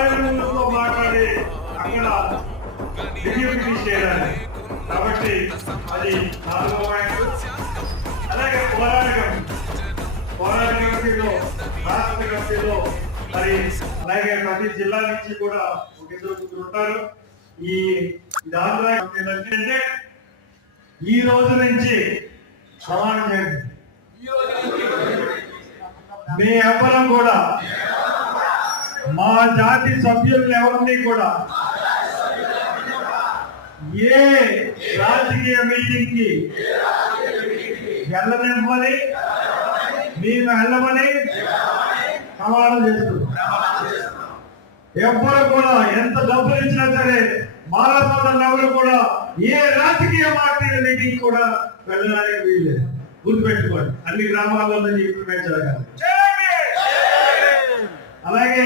సమావేశంలో మాట్లాడి అక్కడ డిప్యూటీ చేయాలి కాబట్టి అది 4వ పాయింట్. అలాగే పోరాట కమిటీలో రాష్ట్ర కమిటీలో మరి అలాగే ప్రతి జిల్లా నుంచి కూడా ఒక 2 ఉంటారు. ఈ ఆంధ్ర అంటే ఈ రోజు నుంచి సమానం చేయండి. మీ ఎవ్వరం కూడా మా జాతి సభ్యులను ఎవరిని కూడా ఏ రాజకీయ మీటింగ్ కి వెళ్ళనివ్వని మేము వెళ్ళమని ప్రమాణం చేస్తున్నాం. ఎవ్వరు కూడా ఎంత డబ్బులు ఇచ్చినా సరే మానవతలు ఎవరు కూడా ఏ రాజకీయ పార్టీల మీటింగ్ కూడా వెళ్ళడానికి వీల్లేదు. గుర్తుపెట్టుకోండి, అన్ని గ్రామాల్లో ఇంప్లిమెంట్ జరగాలి. అలాగే